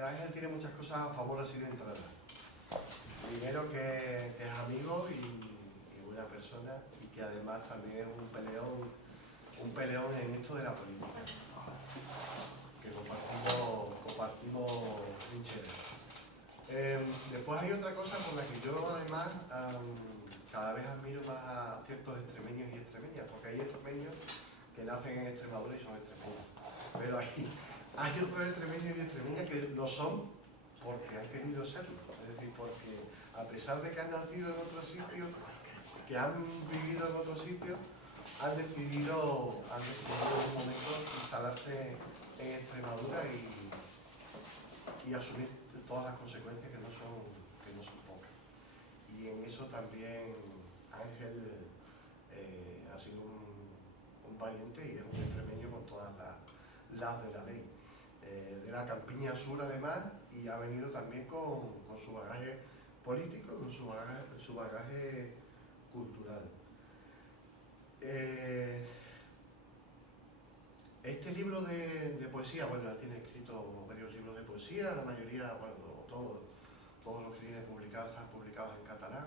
el Ángel tiene muchas cosas a favor así de entrada. Primero que es amigo y buena persona, y que además también es un peleón en esto de la política, que compartimos trincheras. Después hay otra cosa por la que yo además cada vez admiro más a ciertos extremeños y extremeñas, porque hay extremeños que nacen en Extremadura y son extremeños, pero hay otros extremeños y extremeñas que lo son porque han querido serlo, es decir, porque a pesar de que han nacido en otro sitio, que han vivido en otro sitio, han decidido en un momento instalarse en Extremadura y asumir todas las consecuencias que no son pocas. Y en eso también Ángel ha sido un valiente y es un extremeño con todas las de la ley. De la campiña sur además, y ha venido también con su bagaje político, con su bagaje cultural. Este libro de poesía, bueno, él tiene escrito varios libros de poesía, la mayoría, bueno, todos los que tiene publicados están publicados en catalán.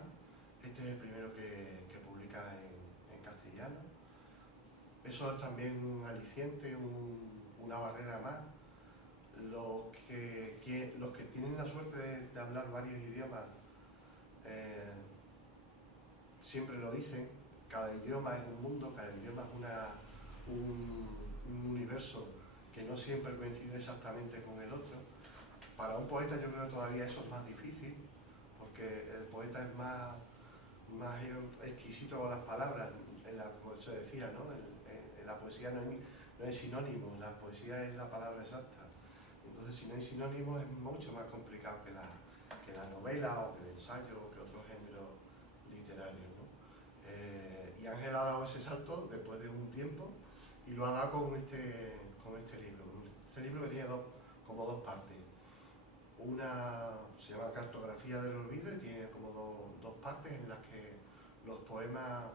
Este es el primero que publica en castellano. Eso es también un aliciente, una barrera más. Los que tienen la suerte de hablar varios idiomas siempre lo dicen, cada idioma es un mundo, cada idioma es un universo que no siempre coincide exactamente con el otro. Para un poeta yo creo que todavía eso es más difícil, porque el poeta es más exquisito con las palabras, como se decía, ¿no? En la poesía no hay sinónimos, la poesía es la palabra exacta. Entonces, si no hay sinónimos es mucho más complicado que la novela o que el ensayo o que otros géneros literarios, ¿no? Y Ángel ha dado ese salto después de un tiempo y lo ha dado con este libro. Este libro que tiene como dos partes. Una se llama Cartografía del Olvido y tiene como dos partes en las que los poemas,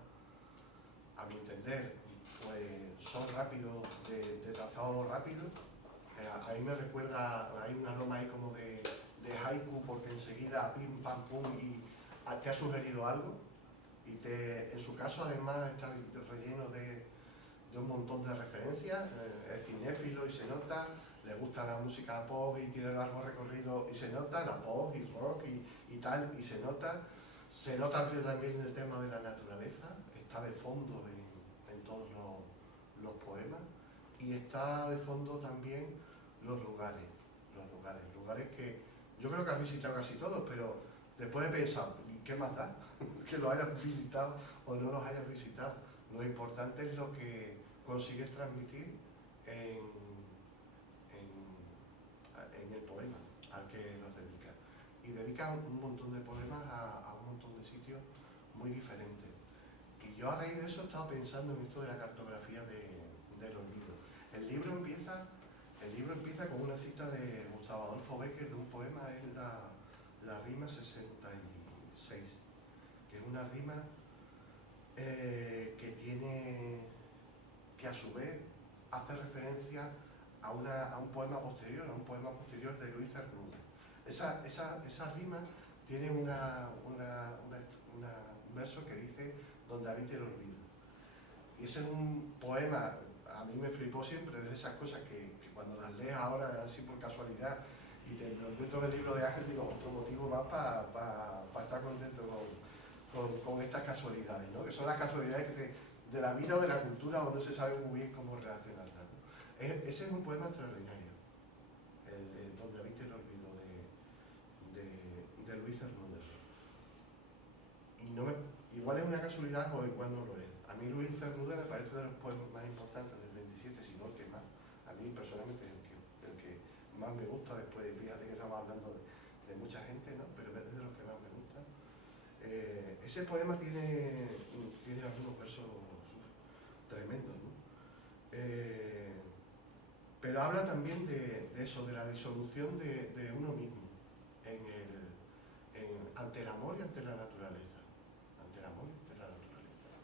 a mi entender, pues son rápidos, de trazado rápido. A mí me recuerda, hay una aroma ahí como de haiku, porque enseguida pim pam pum y te ha sugerido algo, y en su caso además está relleno de un montón de referencias. Es cinéfilo y se nota, le gusta la música pop y tiene largo recorrido y se nota, la pop y rock y tal, y se nota también el tema de la naturaleza, está de fondo en todos los poemas, y está de fondo también los lugares que yo creo que has visitado casi todos, pero después de pensar, ¿qué más da? Que los hayas visitado o no los hayas visitado. Lo importante es lo que consigues transmitir en el poema al que nos dedicas. Y dedicas un montón de poemas a un montón de sitios muy diferentes. Y yo a raíz de eso he estado pensando en esto de la cartografía del olvido. El libro empieza con una cita de Gustavo Adolfo Bécquer de un poema, es la rima 66, que es una rima que a su vez hace referencia a un poema posterior, de Luis Cernuda. Esa rima tiene un verso que dice "Donde habite el olvido". Y ese es un poema, a mí me flipó siempre, de esas cosas que cuando las lees ahora así por casualidad y te lo encuentro en el libro de Ángel, digo, otro motivo más para estar contento con estas casualidades, ¿no? Que son las casualidades de la vida o de la cultura, o no se sabe muy bien cómo relacionarlas, ¿no? Ese es un poema extraordinario, el de Donde habite el olvido, de Luis Cernuda. Y igual es una casualidad o igual no lo es. A mí Luis Cernuda me parece de los poemas más importantes del 27, si no el que más. A mí personalmente el que más me gusta. Después, fíjate que estamos hablando de mucha gente, ¿no? Pero es de los que más me gusta. Ese poema tiene algunos versos tremendos, ¿no? Pero habla también de eso, de la disolución de uno mismo ante el amor y ante la naturaleza. Ante el amor y ante la naturaleza.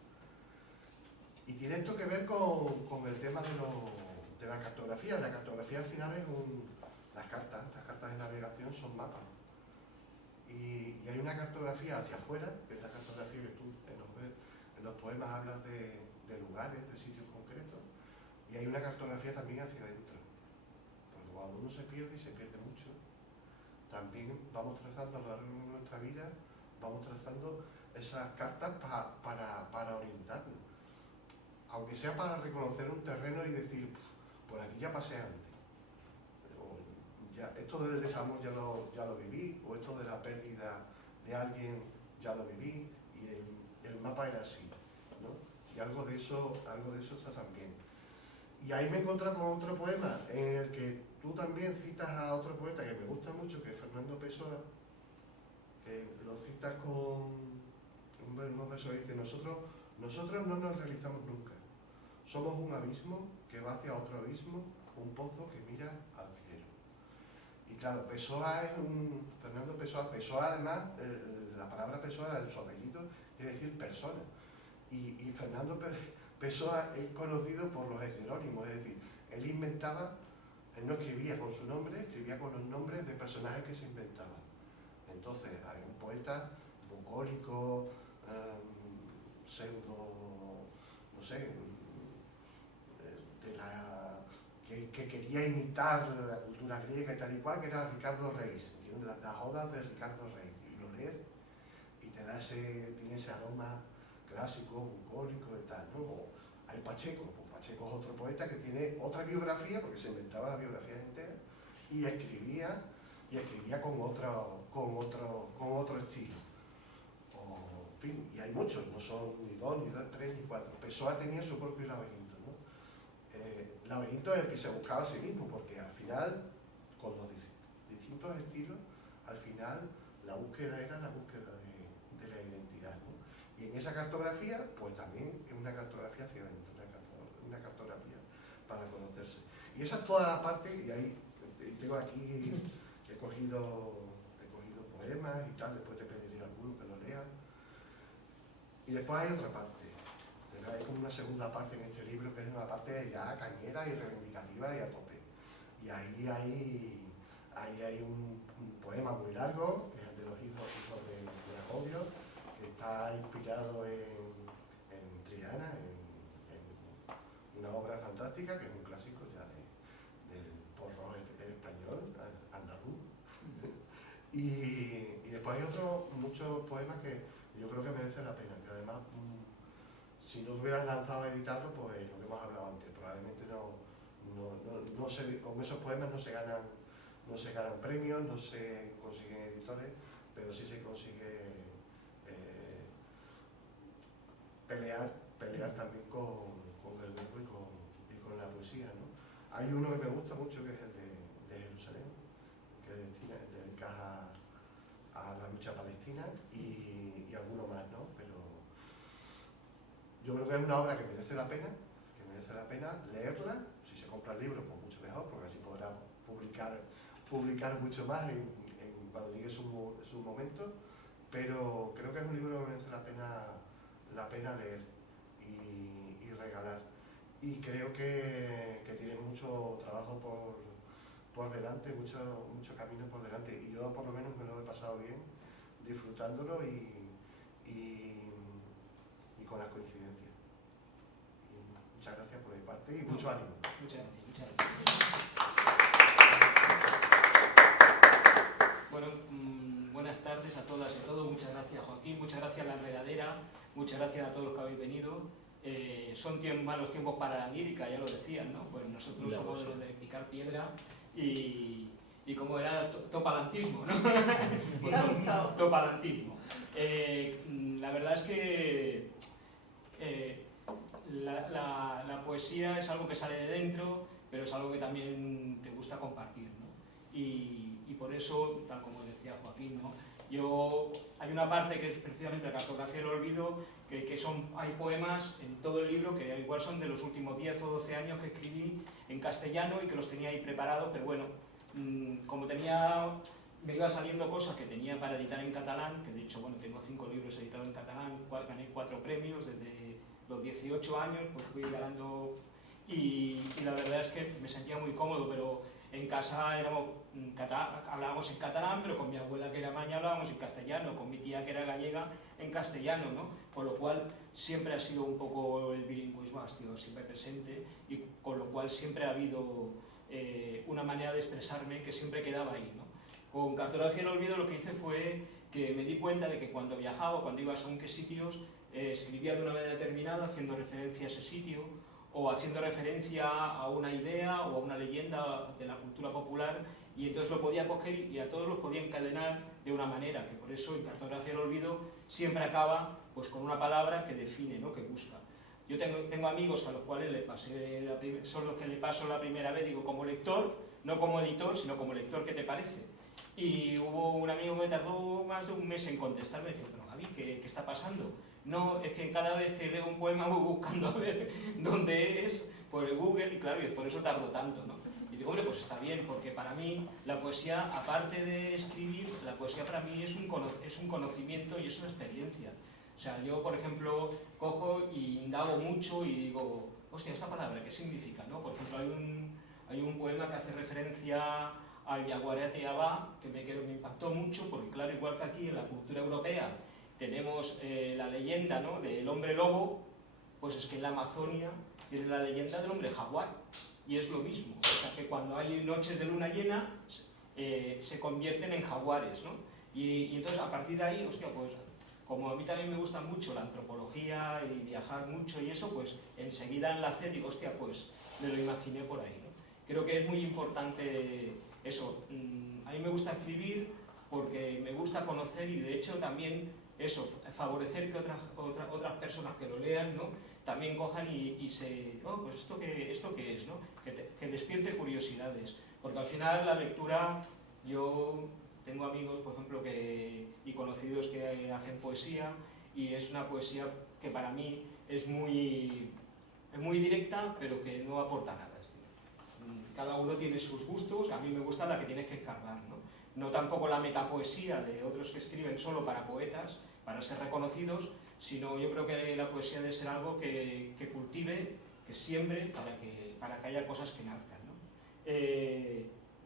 Y tiene esto que ver con el tema de la cartografía. La cartografía al final las cartas de navegación son mapas. Y hay una cartografía hacia afuera, que es la cartografía que tú en los poemas hablas de lugares, de sitios concretos, y hay una cartografía también hacia adentro. Porque cuando uno se pierde, y se pierde mucho, también vamos trazando a lo largo de nuestra vida, vamos trazando esas cartas para orientarnos. Aunque sea para reconocer un terreno y decir, por aquí ya pasé antes. Ya, esto del desamor ya lo viví, o esto de la pérdida de alguien ya lo viví, y el mapa era así, ¿no? Y algo de eso está también. Y ahí me encontré con otro poema en el que tú también citas a otro poeta que me gusta mucho, que es Fernando Pessoa, que lo citas con un verso que dice: nosotros no nos realizamos nunca, somos un abismo que va hacia otro abismo, un pozo que mira al cielo. Y claro, Pessoa es Fernando Pessoa además, la palabra Pessoa de su apellido quiere decir persona. Y Fernando Pessoa es conocido por los heterónimos, es decir, él no escribía con su nombre, escribía con los nombres de personajes que se inventaban. Entonces, hay un poeta bucólico, pseudo, no sé, que quería imitar la cultura griega y tal y cual, que era Ricardo Reis, las odas de Ricardo Reis, y lo lees y te da tiene ese aroma clásico, bucólico y tal, ¿no? O hay Pacheco, pues Pacheco es otro poeta que tiene otra biografía, porque se inventaba la biografía entera, y escribía con otro estilo. En fin, y hay muchos, no son ni dos, ni tres, ni cuatro. Pessoa tenía su propio laberinto, ¿no? Laberinto en el que se buscaba a sí mismo, porque al final, con los distintos estilos, al final la búsqueda era la búsqueda de la identidad, ¿no? Y en esa cartografía, pues también es una cartografía hacia adentro, una cartografía para conocerse. Y esa es toda la parte, y ahí tengo aquí, he cogido poemas y tal, después te pediría a alguno que lo lean. Y después hay otra parte. Hay como una segunda parte en este libro, que es una parte ya cañera y reivindicativa y a tope. Y ahí hay un poema muy largo, que es el de los hijos de Agobio, que está inspirado en Triana, en una obra fantástica, que es un clásico ya del porro español, andaluz. Y después hay muchos poemas que yo creo que merecen la pena, que además, si no hubieran lanzado a editarlo, pues lo que hemos hablado antes, probablemente con esos poemas no se ganan premios, no se consiguen editores, pero sí se consigue pelear también con el verbo y con la poesía, ¿no? Hay uno que me gusta mucho, que es el de Jerusalén, que dedica a la lucha palestina, y alguno más, ¿no? Pero yo creo que es una obra que merece la pena leerla. Si se compra el libro, pues mucho mejor, porque así podrá publicar mucho más cuando llegue su momento, pero creo que es un libro que merece la pena leer y regalar. Y creo que tiene mucho trabajo por delante, mucho camino por delante, y yo por lo menos me lo he pasado bien disfrutándolo y con las coincidencias. Y muchas gracias por mi parte y mucho ánimo. Muchas gracias. Bueno, buenas tardes a todas y a todos. Muchas gracias, Joaquín, muchas gracias a La Enredadera, muchas gracias a todos los que habéis venido. Son malos tiempos para la lírica, ya lo decían, ¿no? Pues nosotros somos los de picar piedra y como era topalantismo, ¿no? Topalantismo. La verdad es que la poesía es algo que sale de dentro, pero es algo que también te gusta compartir, ¿no? Y por eso, tal como decía Joaquín, ¿no? Hay una parte que es precisamente la cartografía del olvido, que hay poemas en todo el libro que igual son de los últimos 10 o 12 años que escribí en castellano y que los tenía ahí preparados, pero bueno, como me iba saliendo cosas que tenía para editar en catalán, que de hecho, bueno, tengo 5 libros editados en catalán, gané 4 premios desde los 18 años, pues fui ganando, y la verdad es que me sentía muy cómodo, pero en casa hablábamos en catalán, pero con mi abuela que era maña hablábamos en castellano, con mi tía que era gallega en castellano, ¿no? Con lo cual siempre ha sido un poco el bilingüismo, ha sido siempre presente, y con lo cual siempre ha habido una manera de expresarme que siempre quedaba ahí, ¿no? Con Cartografía del Olvido lo que hice fue que me di cuenta de que cuando viajaba, cuando iba a según qué sitios, escribía de una manera determinada, haciendo referencia a ese sitio, o haciendo referencia a una idea o a una leyenda de la cultura popular, y entonces lo podía coger y a todos los podía encadenar de una manera, que por eso en Cartografía del Olvido siempre acaba pues, con una palabra que define, ¿no? Que busca. Yo tengo amigos a los cuales son los que le paso la primera vez, digo, como lector, no como editor, sino como lector, ¿qué te parece? Y hubo un amigo que tardó más de un mes en contestarme, me decía, pero Gaby, ¿qué está pasando? No, es que cada vez que leo un poema voy buscando a ver dónde es por el Google, y claro, y por eso tardo tanto, ¿no? Y digo, hombre, pues está bien, porque para mí la poesía, aparte de escribir, la poesía para mí es un conocimiento y es una experiencia. O sea, yo, por ejemplo, cojo y indago mucho y digo, hostia, ¿esta palabra qué significa? ¿No? Por ejemplo, hay un poema que hace referencia al Yaguarete Abá, que me impactó mucho, porque claro, igual que aquí en la cultura europea tenemos la leyenda, ¿no? Del hombre lobo, pues es que en la Amazonia tiene la leyenda del hombre jaguar, y es lo mismo. O sea, que cuando hay noches de luna llena, se convierten en jaguares, ¿no? Y entonces, a partir de ahí, hostia, pues como a mí también me gusta mucho la antropología y viajar mucho y eso, pues enseguida enlacé, digo, hostia, pues me lo imaginé por ahí, ¿no? Creo que es muy importante eso. A mí me gusta escribir porque me gusta conocer y de hecho también eso, favorecer que otras personas que lo lean, ¿no? También cojan y se... Oh, pues esto qué es, ¿no? Que despierte curiosidades. Porque al final la lectura, yo tengo amigos, por ejemplo, y conocidos que hacen poesía, y es una poesía que para mí es muy directa, pero que no aporta nada. Cada uno tiene sus gustos, a mí me gusta la que tienes que escarbar, ¿no? No tampoco la metapoesía de otros que escriben solo para poetas, para ser reconocidos, sino yo creo que la poesía debe ser algo que cultive, que siembre, para que haya cosas que nazcan, ¿no?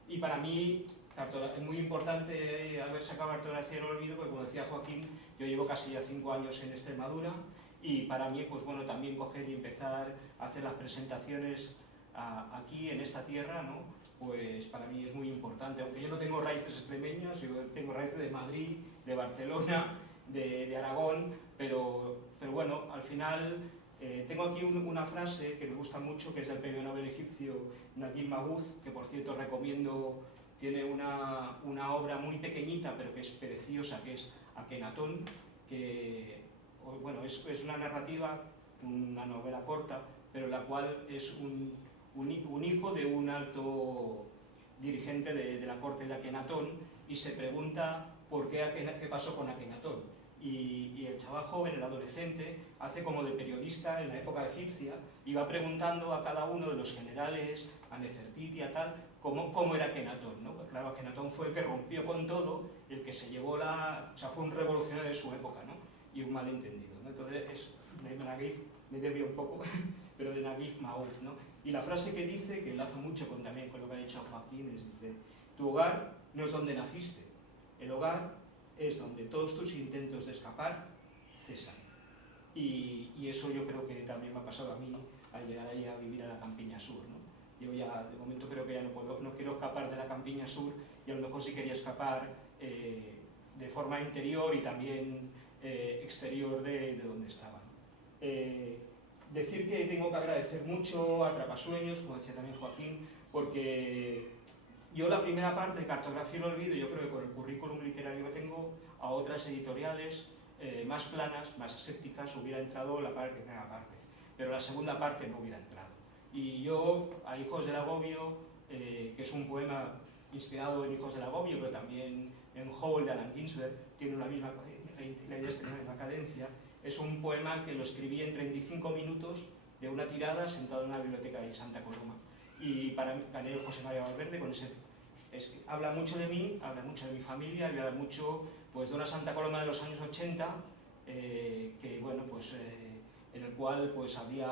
Y para mí es muy importante haber sacado Cartografía del Olvido, porque como decía Joaquín, yo llevo casi ya 5 años en Extremadura, y para mí, pues bueno, también coger y empezar a hacer las presentaciones aquí en esta tierra, ¿no? Pues para mí es muy importante, aunque yo no tengo raíces extremeñas, yo tengo raíces de Madrid, de Barcelona, de Aragón, pero bueno, al final tengo aquí una frase que me gusta mucho, que es del premio Nobel egipcio Naguib Mahfouz, que por cierto recomiendo, tiene una obra muy pequeñita pero que es preciosa, que es Akenatón, que bueno, es una narrativa, una novela corta, pero la cual es un hijo de un alto dirigente de la corte de Akenatón, y se pregunta qué pasó con Akenatón. Y el chaval joven, el adolescente, hace como de periodista en la época egipcia y va preguntando a cada uno de los generales, a Nefertiti, a tal, cómo era Akenatón, ¿no? Pues claro, Akenatón fue el que rompió con todo, el que se llevó o sea, fue un revolucionario de su época, ¿no? Y un malentendido, ¿no? Entonces, de Naguib, me desvío un poco, pero de Naguib Mahfouz, ¿no? Y la frase que dice, que enlazo mucho también con lo que ha dicho Joaquín, dice, tu hogar no es donde naciste, el hogar es donde todos tus intentos de escapar cesan. Y eso yo creo que también me ha pasado a mí al llegar ahí a vivir a la Campiña Sur, ¿no? Yo ya, de momento creo que ya no quiero escapar de la Campiña Sur, y a lo mejor sí quería escapar de forma interior y también exterior de donde estaba. Decir que tengo que agradecer mucho a Atrapasueños, como decía también Joaquín, porque yo la primera parte de Cartografía del Olvido, yo creo que con el currículum literario que tengo, a otras editoriales más planas, más asépticas, hubiera entrado la primera parte, pero la segunda parte no hubiera entrado. Y yo, a Hijos del Agobio, que es un poema inspirado en Hijos del Agobio, pero también en Howl de Allen Ginsberg, tiene la idea es tener una cadencia. Es un poema que lo escribí en 35 minutos de una tirada sentado en una biblioteca de Santa Coloma. Y para mí, gané el José María Valverde con ese... habla mucho de mí, habla mucho de mi familia, habla mucho pues, de una Santa Coloma de los años 80, que, bueno, pues, en el cual pues, había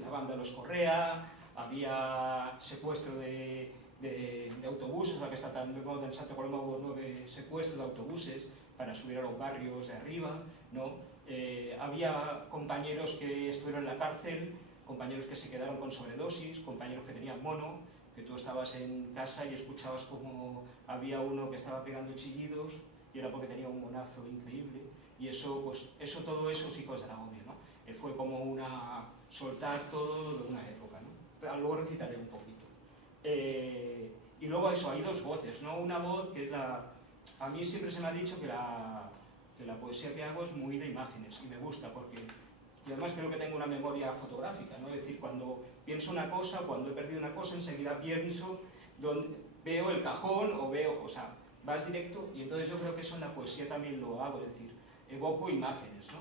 la banda de los Correa, había secuestro de de autobuses, la que está tan luego en Santa Coloma hubo 9 secuestros de autobuses para subir a los barrios de arriba, ¿no? Había compañeros que estuvieron en la cárcel, compañeros que se quedaron con sobredosis, compañeros que tenían mono, que tú estabas en casa y escuchabas como había uno que estaba pegando chillidos y era porque tenía un monazo increíble, y eso, pues, todo esos hijos de la Agobio, ¿no? Fue como una soltar todo de una época, ¿no? Pero luego recitaré un poquito. Y luego eso, hay 2 voces, ¿no? Una voz que es la... A mí siempre se me ha dicho que la poesía que hago es muy de imágenes, y me gusta porque... Y además creo que tengo una memoria fotográfica, ¿no? Es decir, cuando pienso una cosa, cuando he perdido una cosa, enseguida pienso, veo el cajón o veo... O sea, vas directo, y entonces yo creo que eso en la poesía también lo hago, es decir, evoco imágenes, ¿no?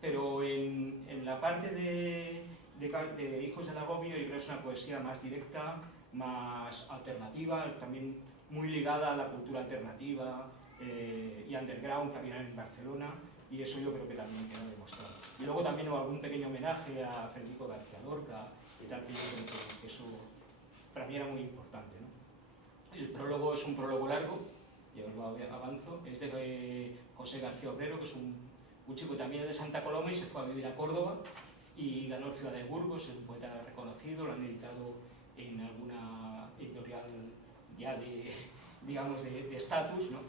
Pero en la parte de Hijos del Agobio yo creo que es una poesía más directa, más alternativa, también muy ligada a la cultura alternativa y underground que había en Barcelona, y eso yo creo que también queda demostrado. Y luego también algún pequeño homenaje a Federico García Lorca y tal, que yo creo que eso para mí era muy importante, ¿no? El prólogo es un prólogo largo, y os lo avanzo, es de José García Obrero, que es un chico que también es de Santa Coloma y se fue a vivir a Córdoba y ganó el Ciudad de Burgos, es un poeta reconocido, lo han editado en alguna editorial ya de, digamos, de estatus, ¿no?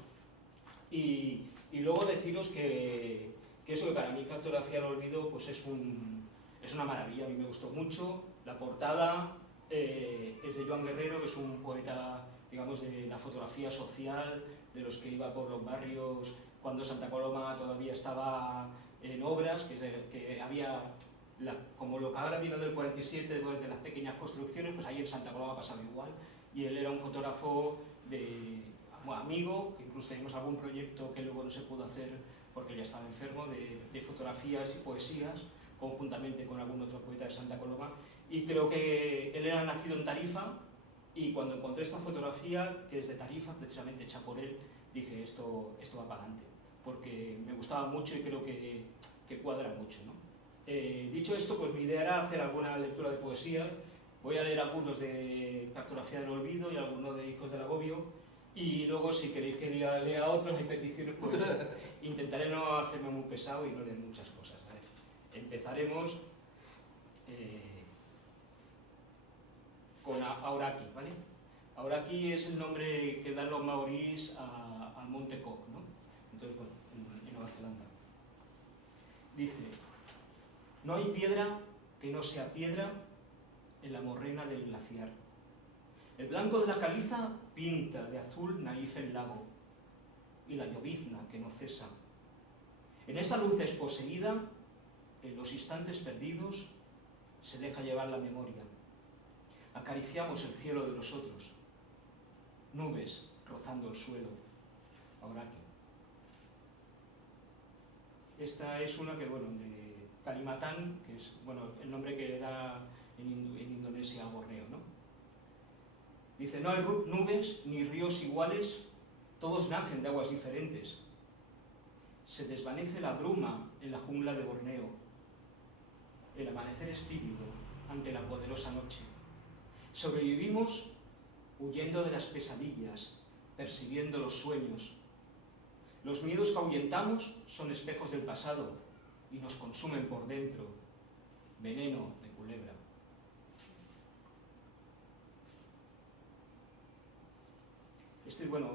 Y luego deciros que eso, que para mí Cartografía del Olvido pues es una maravilla, a mí me gustó mucho. La portada es de Joan Guerrero, que es un poeta, digamos, de la fotografía social, de los que iba por los barrios cuando Santa Coloma todavía estaba en obras, que había, como lo que ahora vino del 47, después de las pequeñas construcciones, pues ahí en Santa Coloma pasaba igual, y él era un fotógrafo amigo, que incluso teníamos algún proyecto que luego no se pudo hacer porque ya estaba enfermo, de fotografías y poesías, conjuntamente con algún otro poeta de Santa Coloma, y creo que él era nacido en Tarifa, y cuando encontré esta fotografía, que es de Tarifa, precisamente hecha por él, dije, esto va para adelante, porque me gustaba mucho y creo que cuadra mucho, ¿no? Dicho esto, pues mi idea era hacer alguna lectura de poesía. Voy a leer algunos de Cartografía del Olvido y algunos de Hijos del Agobio, y luego si queréis que lea otros en peticiones, pues intentaré no hacerme muy pesado y no leer muchas cosas, ¿vale? Empezaremos con Aoraki, ¿vale? Aoraki es el nombre que dan los maorís al monte Cook, ¿no? Entonces, bueno, en Nueva Zelanda. Dice: no hay piedra que no sea piedra en la morrena del glaciar. El blanco de la caliza pinta de azul naif el lago, y la llovizna que no cesa. En esta luz desposeída, en los instantes perdidos, se deja llevar la memoria. Acariciamos el cielo de los otros, nubes rozando el suelo. Aoraki. Esta es una que, bueno, de Kalimantan, que es, bueno, el nombre que le da en Indonesia a Borneo, ¿no? Dice: no hay nubes ni ríos iguales, todos nacen de aguas diferentes. Se desvanece la bruma en la jungla de Borneo. El amanecer es tímido ante la poderosa noche. Sobrevivimos huyendo de las pesadillas, persiguiendo los sueños. Los miedos que ahuyentamos son espejos del pasado y nos consumen por dentro. Veneno de culebra. Este es, bueno,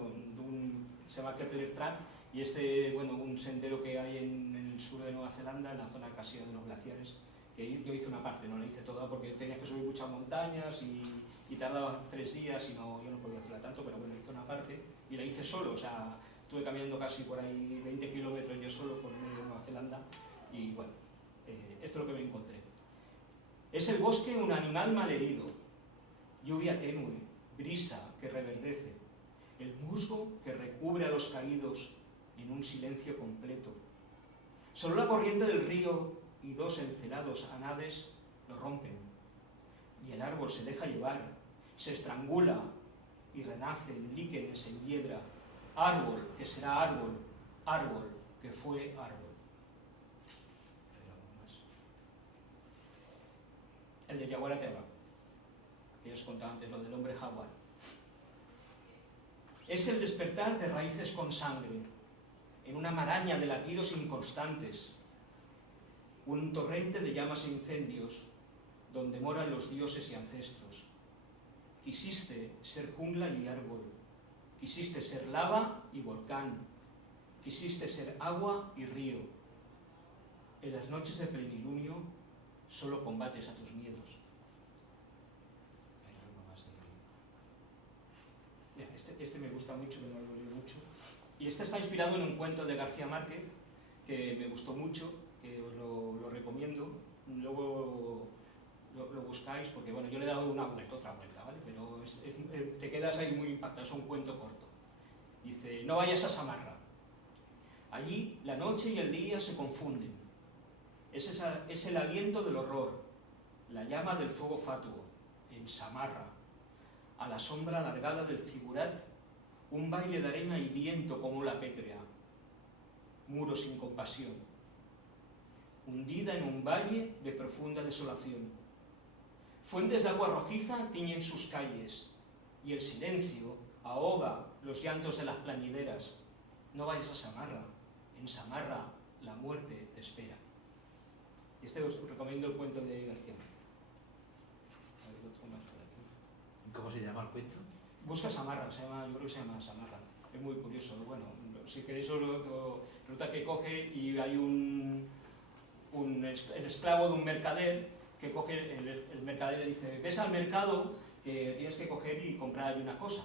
se llama Kepler Track, y bueno, un sendero que hay en el sur de Nueva Zelanda, en la zona casi de los glaciares, que yo hice una parte, no la hice toda porque tenías que subir muchas montañas y tardaba 3 días y yo no podía hacerla tanto, pero bueno, hice una parte y la hice solo, o sea, estuve caminando casi por ahí 20 kilómetros yo solo por medio de Nueva Zelanda, y bueno, esto es lo que me encontré. Es el bosque un animal malherido, lluvia tenue, brisa que reverdece, el musgo que recubre a los caídos en un silencio completo. Solo la corriente del río y 2 encelados anades lo rompen, y el árbol se deja llevar, se estrangula y renace en líquenes en hiedra, árbol que será árbol, árbol que fue árbol. El de Yaguaratepa, que ya os contaba antes, lo del hombre jaguar. Es el despertar de raíces con sangre, en una maraña de latidos inconstantes, un torrente de llamas e incendios, donde moran los dioses y ancestros. Quisiste ser jungla y árbol, quisiste ser lava y volcán, quisiste ser agua y río. En las noches de plenilunio solo combates a tus miedos. Hay algo más de... Este me gusta mucho, me lo leo mucho. Y este está inspirado en un cuento de García Márquez, que me gustó mucho, que os lo recomiendo. Luego lo buscáis, porque bueno, yo le he dado otra vuelta, ¿vale? Pero te quedas ahí muy impactado, es un cuento corto. Dice, no vayas a Samarra. Allí la noche y el día se confunden. Es el aliento del horror, la llama del fuego fatuo, en Samarra. A la sombra alargada del Zigurat, un baile de arena y viento como la pétrea. Muro sin compasión. Hundida en un valle de profunda desolación. Fuentes de agua rojiza tiñen sus calles, y el silencio ahoga los llantos de las plañideras. No vayas a Samarra. En Samarra la muerte te espera. Os recomiendo el cuento de García Márquez. A ver, otro más por aquí. ¿Cómo se llama el cuento? Busca Samarra, yo creo que se llama Samarra. Es muy curioso. Bueno, si queréis, resulta que coge y hay el esclavo de un mercader que coge, el mercader le dice, ves al mercado que tienes que coger y comprar allí una cosa.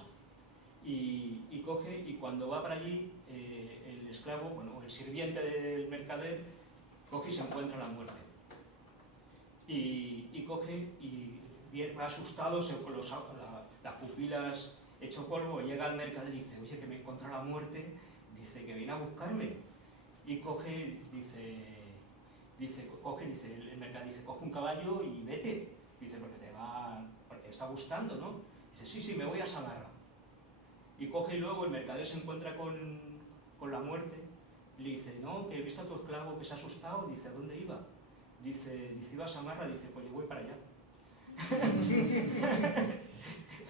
Y coge, y cuando va para allí, el esclavo, bueno, el sirviente del mercader, coge y se encuentra la muerte. Y coge y va asustado, con las pupilas hecho polvo, llega al mercader y dice, oye, que me he encontrado la muerte, dice que viene a buscarme. Y coge, el mercader dice, coge un caballo y vete. Dice, porque te está buscando, ¿no? Dice, sí, me voy a Samarra. Y coge y luego el mercader se encuentra con la muerte. Y le dice, no, que he visto a tu esclavo que se ha asustado. Dice, ¿a dónde iba? Dice, iba a Samarra. Dice, pues yo voy para allá.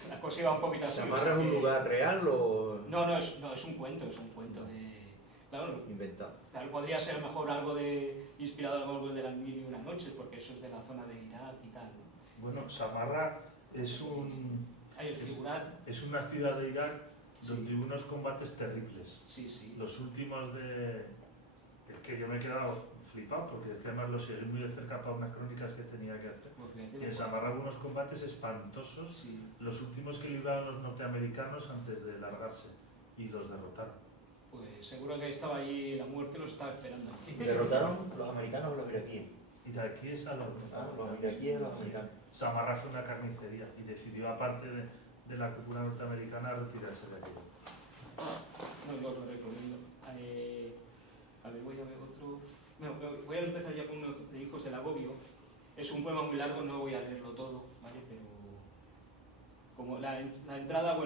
La cosa iba un poquito así. ¿Samarra es un lugar real o...? No, es un cuento claro, inventado. Claro, podría ser a lo mejor inspirado en algo de las 1001 noches, porque eso es de la zona de Irak y tal, ¿no? Bueno, Samarra es una ciudad de Irak donde hubo unos combates terribles. Sí. Los últimos es que yo me he quedado flipado, porque además lo seguí muy de cerca para unas crónicas que tenía que hacer. Y en Samarra hubo unos combates espantosos, sí. Los últimos que libraron los norteamericanos antes de largarse, y los derrotaron. Pues seguro que estaba ahí, la muerte los estaba esperando. ¿Derrotaron los americanos o los iraquíes? Iraquíes a los iraquíes a los americanos. Samarra fue una carnicería y decidió, aparte de la cúpula norteamericana, retirarse de aquí. No, lo recomiendo. A ver, voy a ver otro. Voy a empezar ya con uno de Hijos del Agobio. Es un poema muy largo, no voy a leerlo todo, ¿vale? Pero como la entrada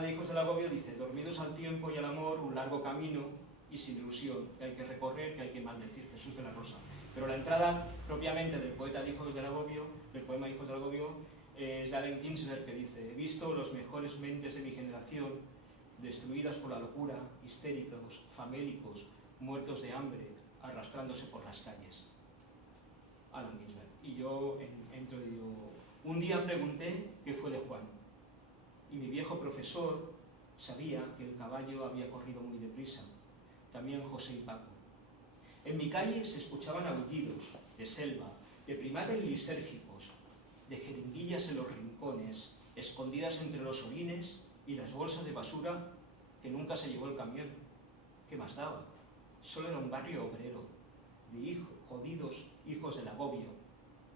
de Hijos del Agobio dice, dormidos al tiempo y al amor, un largo camino y sin ilusión, que hay que recorrer, que hay que maldecir, Jesús de la Rosa. Pero la entrada propiamente del poeta de Hijos del Agobio, del poema Hijos del Agobio, es de Allen Ginsberg, que dice, he visto los mejores mentes de mi generación destruidas por la locura, histéricos, famélicos, muertos de hambre, arrastrándose por las calles. Allen Ginsberg. Y yo entro y digo, un día pregunté qué fue de Juan, y mi viejo profesor sabía que el caballo había corrido muy deprisa, también José y Paco. En mi calle se escuchaban aullidos de selva, de primates lisérgicos, de jeringuillas en los rincones, escondidas entre los orines y las bolsas de basura que nunca se llevó el camión. ¿Qué más daba? Solo era un barrio obrero, de jodidos hijos del agobio,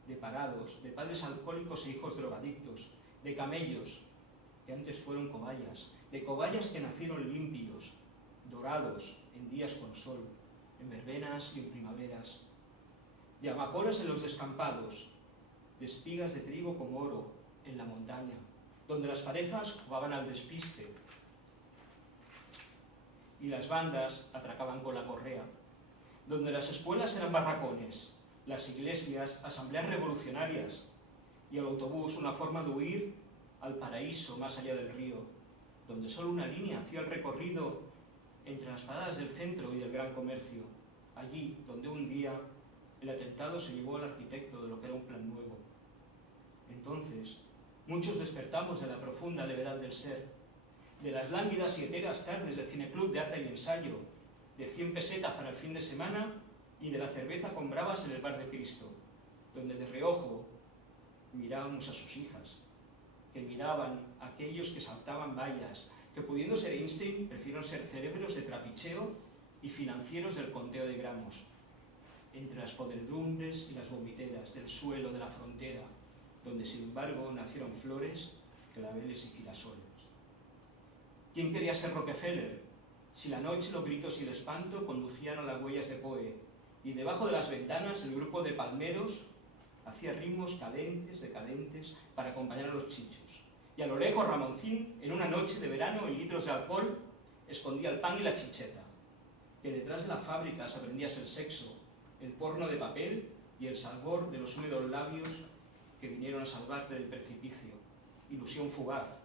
de parados, de padres alcohólicos e hijos drogadictos, de camellos que antes fueron cobayas, de cobayas que nacieron limpios, dorados en días con sol, en verbenas y en primaveras, de amapolas en los descampados, de espigas de trigo como oro en la montaña, donde las parejas jugaban al despiste y las bandas atracaban con la correa, donde las escuelas eran barracones, las iglesias asambleas revolucionarias y el autobús una forma de huir al paraíso más allá del río, donde solo una línea hacía el recorrido entre las paradas del centro y del gran comercio, allí donde un día el atentado se llevó al arquitecto de lo que era un plan nuevo. Entonces, muchos despertamos de la profunda levedad del ser, de las lánguidas y etéreas tardes del cineclub de arte y ensayo, de 100 pesetas para el fin de semana y de la cerveza con bravas en el bar de Cristo, donde de reojo mirábamos a sus hijas, que miraban a aquellos que saltaban vallas, que pudiendo ser Einstein, prefirieron ser cerebros de trapicheo y financieros del conteo de gramos, entre las podredumbres y las vomiteras del suelo de la frontera, donde sin embargo nacieron flores, claveles y girasoles. ¿Quién quería ser Rockefeller? Si la noche, los gritos y el espanto conducían a las huellas de Poe, y debajo de las ventanas el grupo de palmeros hacía ritmos cadentes, decadentes, para acompañar a los chichos. Y a lo lejos Ramoncín, en una noche de verano, en litros de alcohol, escondía el pan y la chicheta. Que detrás de las fábricas aprendías el sexo, el porno de papel y el sabor de los húmedos labios que vinieron a salvarte del precipicio. Ilusión fugaz,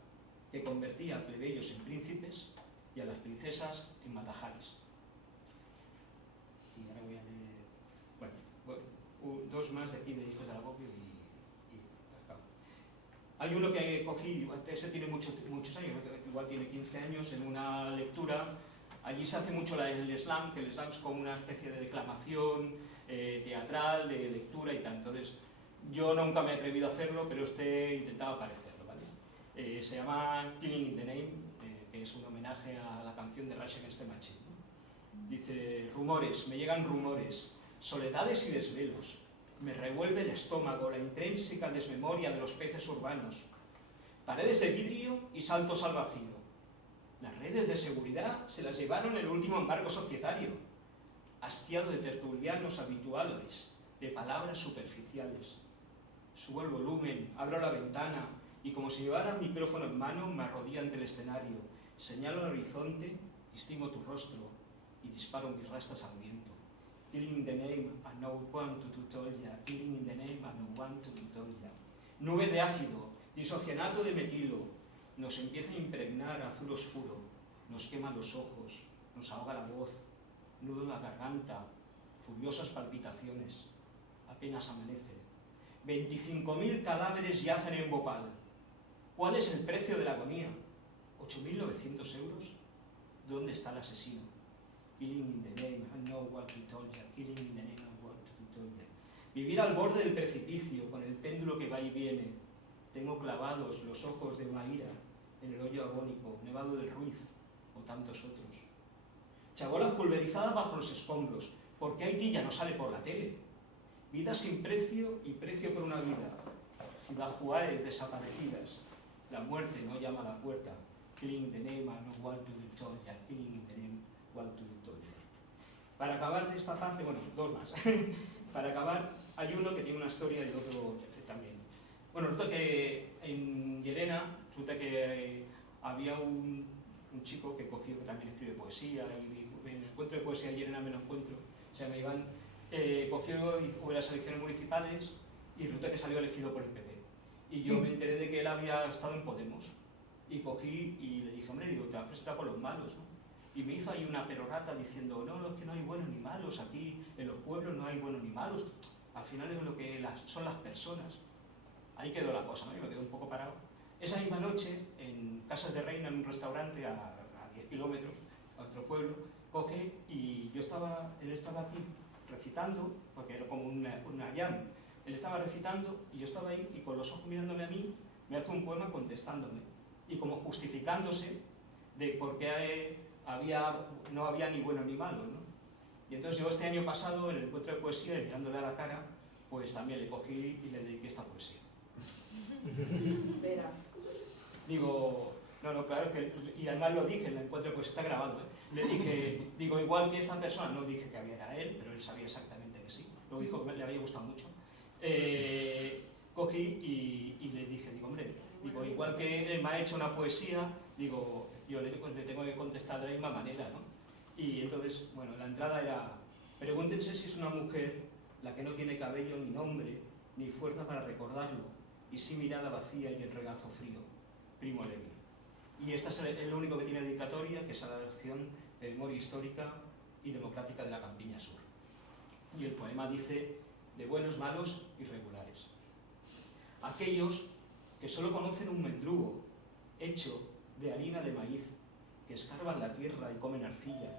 que convertía a plebeyos en príncipes y a las princesas en matajares. Y ahora voy a leer, bueno, dos más de aquí de Hijos del Agobio y acabo. Hay uno que cogí, ese tiene muchos años, igual tiene 15 años, en una lectura. Allí se hace mucho el slam, que el slam es como una especie de declamación teatral, de lectura y tal. Entonces, yo nunca me he atrevido a hacerlo, pero intentaba parecerlo, ¿vale? Se llama Killing in the Name, que es un homenaje a la canción de Rage Against the Machine, ¿no? Dice: rumores, me llegan rumores, soledades y desvelos, me revuelve el estómago la intrínseca desmemoria de los peces urbanos, paredes de vidrio y saltos al vacío. Las redes de seguridad se las llevaron el último embargo societario, hastiado de tertulianos habituales, de palabras superficiales. Subo el volumen, abro la ventana y como si llevara el micrófono en mano me arrodillo ante el escenario, señalo el horizonte, distingo tu rostro y disparo mis rastas al viento. Killing in the name, I no want to tutoria. Killing in the name, I no want to tutoria. Nube de ácido, disocianato de metilo, nos empieza a impregnar azul oscuro, nos quema los ojos, nos ahoga la voz, nudo en la garganta, furiosas palpitaciones. Apenas amanece. 25.000 cadáveres yacen en Bhopal. ¿Cuál es el precio de la agonía? ¿8.900 euros? ¿Dónde está el asesino? Killing in the name, I know what to tell you. Killing in the name, I want to tell you. Vivir al borde del precipicio, con el péndulo que va y viene. Tengo clavados los ojos de Maíra en el hoyo agónico, Nevado del Ruiz o tantos otros. Chabolas pulverizadas bajo los escombros. ¿Por qué Haití ya no sale por la tele? Vida sin precio y precio por una vida. Ciudad Juárez desaparecidas. La muerte no llama a la puerta. Killing the name, I no want to Victoria. Killing the name, want to Victoria. Para acabar de esta parte, bueno, dos más. Para acabar, hay uno que tiene una historia y el otro también. Bueno, resulta que en Llerena, resulta que había un chico que cogió, que también escribe poesía, y en el encuentro de poesía en Llerena me lo encuentro, se llama Iván, cogió y hubo las elecciones municipales y resulta que salió elegido por el PP. Y yo me enteré de que él había estado en Podemos. Y cogí y le dije, hombre, digo, te has presentado por los malos, ¿no? Y me hizo ahí una perorata diciendo, no, es que no hay buenos ni malos, aquí en los pueblos no hay buenos ni malos, al final es lo que son las personas. Ahí quedó la cosa, ¿no? Yo me quedé un poco parado. Esa misma noche, en Casas de Reina, en un restaurante a 10 kilómetros, a otro pueblo, coge y él estaba aquí recitando, porque era como una jam, él estaba recitando y yo estaba ahí y con los ojos mirándome a mí, me hace un poema contestándome y como justificándose de por qué no había ni bueno ni malo, ¿no? Y entonces yo este año pasado, en el encuentro de poesía, mirándole a la cara, pues también le cogí y le dediqué esta poesía. Verás. Digo, no, claro, y además lo dije en el encuentro, pues está grabado, ¿eh? Le dije, digo, igual que esta persona, no dije que era él, pero él sabía exactamente que sí, lo dijo, le había gustado mucho. Cogí y le dije, digo, hombre, digo, igual que él me ha hecho una poesía, digo, yo le tengo que contestar de la misma manera, ¿no? Y entonces, bueno, la entrada era, pregúntense si es una mujer la que no tiene cabello ni nombre, ni fuerza para recordarlo, y sí mirada vacía y el regazo frío. Primo Levi. Y este es el único que tiene dedicatoria, que es a la acción de memoria histórica y democrática de la Campiña Sur. Y el poema dice: de buenos, malos y regulares. Aquellos que solo conocen un mendrugo hecho de harina de maíz, que escarban la tierra y comen arcilla.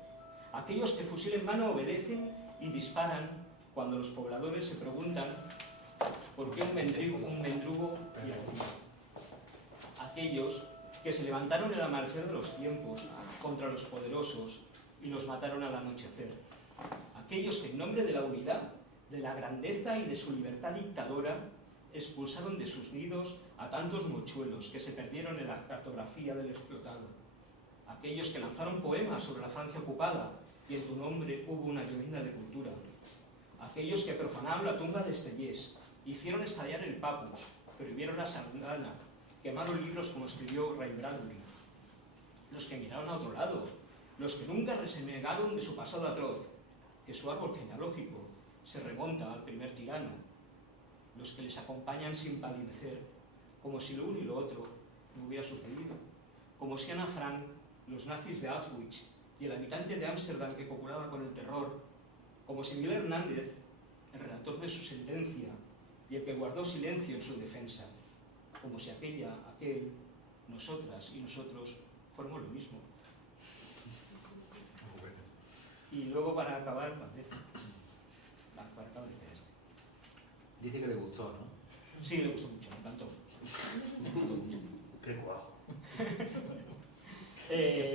Aquellos que fusil en mano obedecen y disparan cuando los pobladores se preguntan por qué un mendrugo y arcilla. Aquellos que se levantaron en el amanecer de los tiempos contra los poderosos y los mataron al anochecer. Aquellos que en nombre de la unidad, de la grandeza y de su libertad dictadora expulsaron de sus nidos a tantos mochuelos que se perdieron en la cartografía del explotado. Aquellos que lanzaron poemas sobre la Francia ocupada y en tu nombre hubo una llovizna de cultura. Aquellos que profanaron la tumba de Estellés, hicieron estallar el Papus, prohibieron la sardana, quemaron libros como escribió Ray Bradbury. Los que miraron a otro lado, los que nunca renegaron de su pasado atroz, que su árbol genealógico se remonta al primer tirano, los que les acompañan sin palidecer, como si lo uno y lo otro no hubiera sucedido, como si Ana Frank, los nazis de Auschwitz y el habitante de Ámsterdam que copulaba con el terror, como si Miguel Hernández, el redactor de su sentencia y el que guardó silencio en su defensa, como si aquel, nosotras y nosotros fuéramos lo mismo. Y luego para acabar, Dice que le gustó, ¿no? Sí, le gustó mucho, me encantó. Qué cuajo.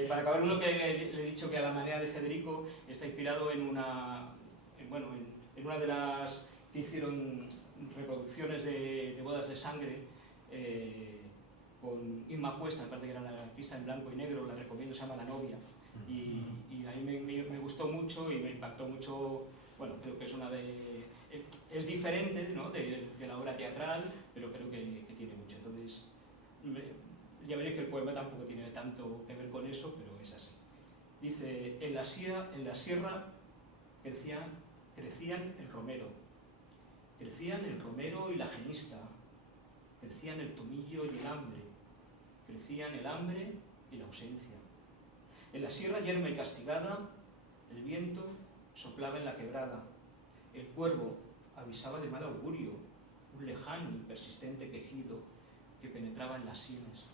Para acabar, uno que le he dicho que a la manera de Federico está inspirado en una de las que hicieron reproducciones de bodas de sangre con Inma Cuesta, aparte que era la artista en blanco y negro, la recomiendo, se llama La novia, y a mí me gustó mucho y me impactó mucho. Bueno, creo que es es diferente, ¿no?, de la obra teatral, pero creo que tiene mucho. Entonces, ya veréis que el poema tampoco tiene tanto que ver con eso, pero es así. Dice: en la sierra crecían el romero y la genista, crecían el tomillo y el hambre, crecían el hambre y la ausencia. En la sierra yerma y castigada, el viento soplaba en la quebrada, el cuervo avisaba de mal augurio, un lejano y persistente quejido que penetraba en las sienes.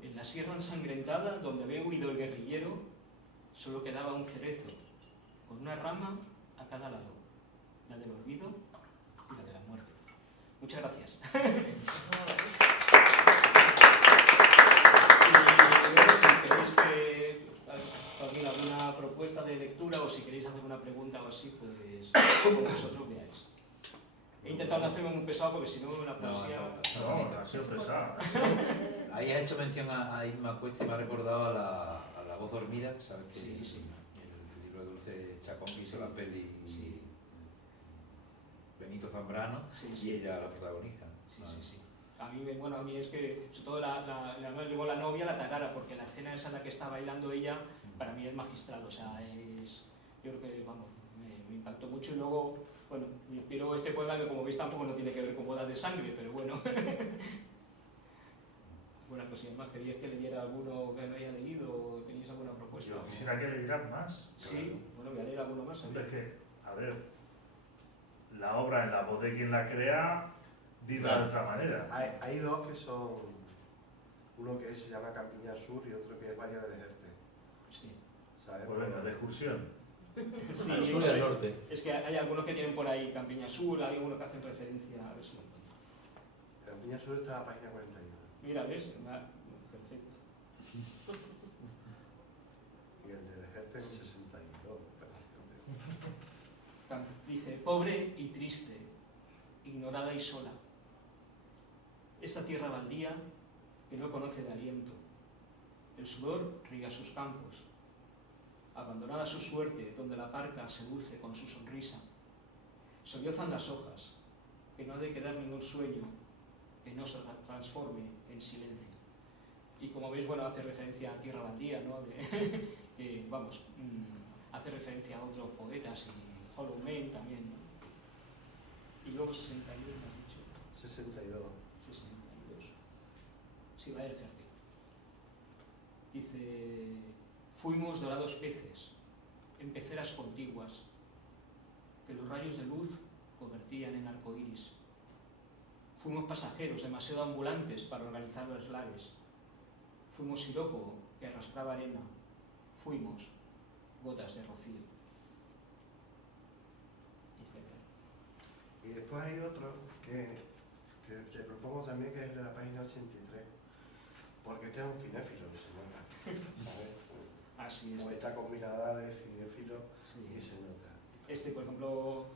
En la sierra ensangrentada, donde había huido el guerrillero, solo quedaba un cerezo, con una rama a cada lado, la del olvido y la de la muerte. Muchas gracias. Si queréis que alguna propuesta de lectura o si queréis hacer una pregunta o así, pues como vosotros veáis. He intentado no hacerme muy pesado porque si no una poesía... No, ha sido pesado. Ahí has hecho mención a Inma Cuesta y me ha recordado a la voz dormida, ¿sabes? Que Sí. el libro de Dulce Chacón que hizo la peli, Sí. Benito Zambrano, Sí. y ella la protagoniza. Sí. A mí es que, sobre todo la novia, la Tarara, porque la escena esa en la que está bailando ella, para mí es magistral, o sea, yo creo que, vamos, me impactó mucho. Y luego, bueno, me inspiró este poema que, como veis, tampoco no tiene que ver con bodas de sangre, pero bueno. Buena cosilla más. ¿Queríais que leyera alguno que me haya leído o tenéis alguna propuesta? Yo quisiera que leyeran más. Sí, bueno, voy a leer alguno más. Hombre, es que, a ver, la obra en la voz de quien la crea, dita de otra manera. Hay dos que son, uno que se llama Campiña Sur y otro que es Valle del Ejerte. Sí. ¿Sabes? Pues venga, de excursión. Sí, Al sur y al norte. Es que hay algunos que tienen por ahí Campiña Sur, hay algunos que hacen referencia a ver si lo encuentro. Campiña Sur está a la página 41. Mira, ¿ves? Perfecto. Y el del Ejerte en 62. Dice: pobre y triste, ignorada y sola. Esta tierra baldía que no conoce de aliento. El sudor riega sus campos. Abandonada su suerte, donde la parca seduce con su sonrisa. Sollozan las hojas, que no ha de quedar ningún sueño que no se transforme en silencio. Y como veis, bueno, hace referencia a Tierra Baldía, ¿no? Vamos, hace referencia a otros poetas y Hollow Man también, ¿no? Y luego 62, me has dicho. 62. 62. Sí, va a Ejerte. Dice, fuimos dorados peces en peceras contiguas que los rayos de luz convertían en arcoíris. Fuimos pasajeros demasiado ambulantes para organizar los lares. Fuimos siroco que arrastraba arena. Fuimos gotas de rocío. Y después hay otro que propongo también, que es el de la página 83, porque este es un cinéfilo que se nota, ¿sabes? Así es. Como está con mirada de cinéfilo, Sí. y se nota. Este, por ejemplo,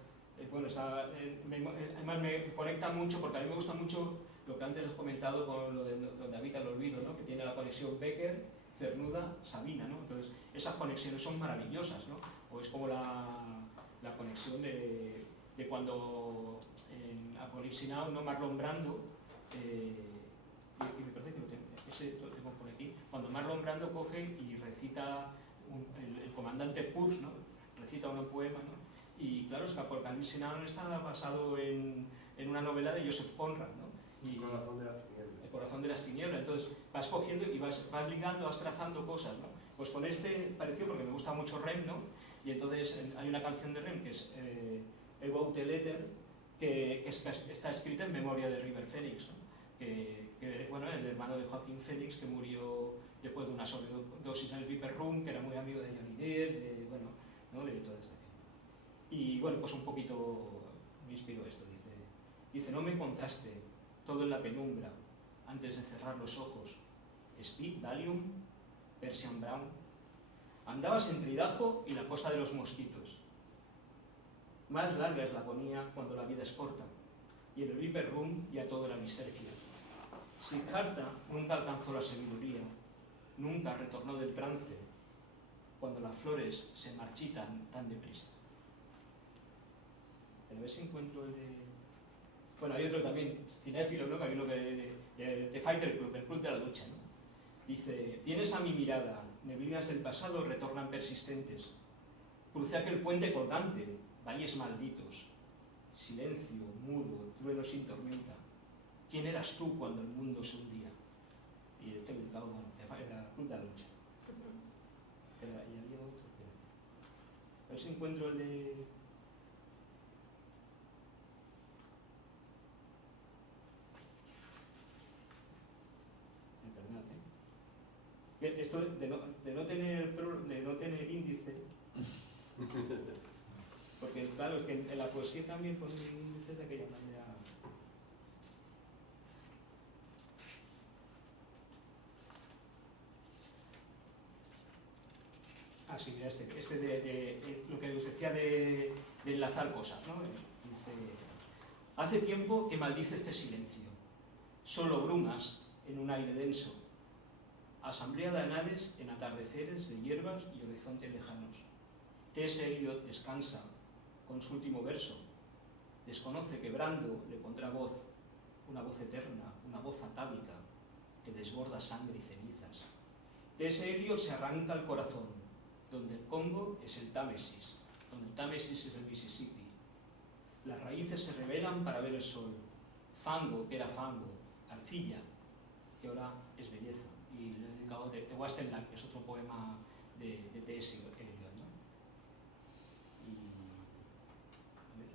bueno, además me conecta mucho porque a mí me gusta mucho lo que antes os he comentado con lo de donde habita el olvido, ¿no? Que tiene la conexión Becker, Cernuda, Sabina, ¿no? Entonces, esas conexiones son maravillosas, ¿no? O es como la conexión de cuando en Apocalipsis Now, ¿no? Marlon Brando, y me parece que lo tengo por aquí, cuando Marlon Brando coge y recita el comandante Kurz, ¿no? Recita un poema, ¿no? Y claro, es que Apocalipsis Now está basado en una novela de Joseph Conrad, ¿no? Y, El corazón de las tinieblas. El corazón de las tinieblas. Entonces vas cogiendo y vas ligando, vas trazando cosas, ¿no? Pues con este pareció, porque me gusta mucho Rem, ¿no? Y entonces hay una canción de Rem que es About the Letter, que está escrita en memoria de River Phoenix, ¿no? Que bueno, el hermano de Joaquín Phoenix, que murió después de una sobredosis en el Viper Room, que era muy amigo de Johnny Depp, bueno, ¿no? De toda esta gente. Y bueno, pues un poquito me inspiró esto. Dice, no me contaste todo en la penumbra antes de cerrar los ojos. Speed, Valium, Persian Brown. Andabas entre Idaho y la costa de los mosquitos. Más larga es la agonía cuando la vida es corta. Y en el Viper Room ya todo era miseria. Siddhartha nunca alcanzó la sabiduría, nunca retornó del trance, cuando las flores se marchitan tan deprisa. Pero a ver si encuentro el de... Bueno, hay otro también, cinéfilo, ¿no? Que hay uno de Fighter Club, el Club de la Lucha, ¿no? Dice, vienes a mi mirada, neblinas del pasado retornan persistentes. Crucé aquel puente colgante, valles malditos, silencio, mudo, trueno sin tormenta. ¿Quién eras tú cuando el mundo se hundía? Y este dedicado, bueno, era Club de la Lucha. Y había otro, a ver si encuentro el de... Esto de no tener índice, porque claro, es que en la poesía también ponen índices de aquella manera. Ah, sí, mira, este de lo que os decía de enlazar cosas, ¿no? Dice, hace tiempo que maldice este silencio, solo brumas en un aire denso. Asamblea de anales en atardeceres de hierbas y horizontes lejanos. T.S. Eliot descansa con su último verso. Desconoce que Brando le pondrá voz, una voz eterna, una voz atávica que desborda sangre y cenizas. T.S. Eliot se arranca el corazón, donde el Congo es el Támesis, donde el Támesis es el Mississippi. Las raíces se revelan para ver el sol. Fango, que era fango. Arcilla, que ahora es belleza. Y le he dedicado The Wasteland, que es otro poema de T.S. Eliot, ¿no? Y, a ver.